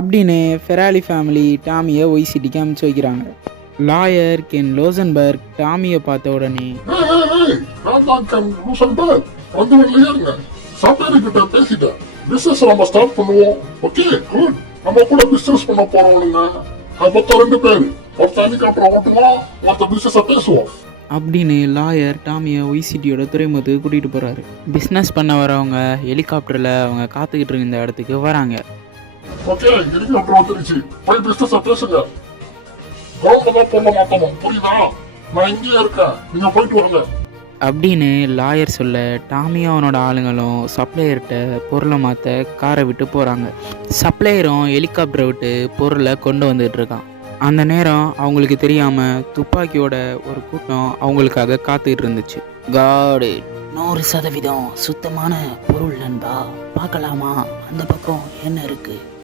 அப்படின்னு Ferrari family டாமியை ஒய்சிட்டிக்கு அனுப்பிச்சு வைக்கிறாங்க. லாயர் கென் லோசன்பர்க் டாமியை பார்த்த உடனே அப்படின்னு லாயர் டாமியை ஒய்சிட்டியோட துறைமுகத்துக்கு கூட்டிகிட்டு போகிறாரு. பிஸ்னஸ் பண்ண வரவங்க ஹெலிகாப்டரில் அவங்க காத்துக்கிட்டு இருக்க இந்த இடத்துக்கு வராங்க. அப்படின்னு லாயர் சொல்ல டாமியும் அவனோட ஆளுங்களும் சப்ளையர்கிட்ட பொருளை மாற்ற காரை விட்டு போகிறாங்க. சப்ளையரும் ஹெலிகாப்டரை விட்டு பொருளை கொண்டு வந்துட்டு இருக்கான். அந்த நேரம் அவங்களுக்கு தெரியாமல் துப்பாக்கியோட ஒரு கூட்டம் அவங்களுக்காக காத்துக்கிட்டு இருந்துச்சு. காடு 100% சுத்தமான பொருள் நண்பா, பார்க்கலாமா அந்த பக்கம் என்ன இருக்கு?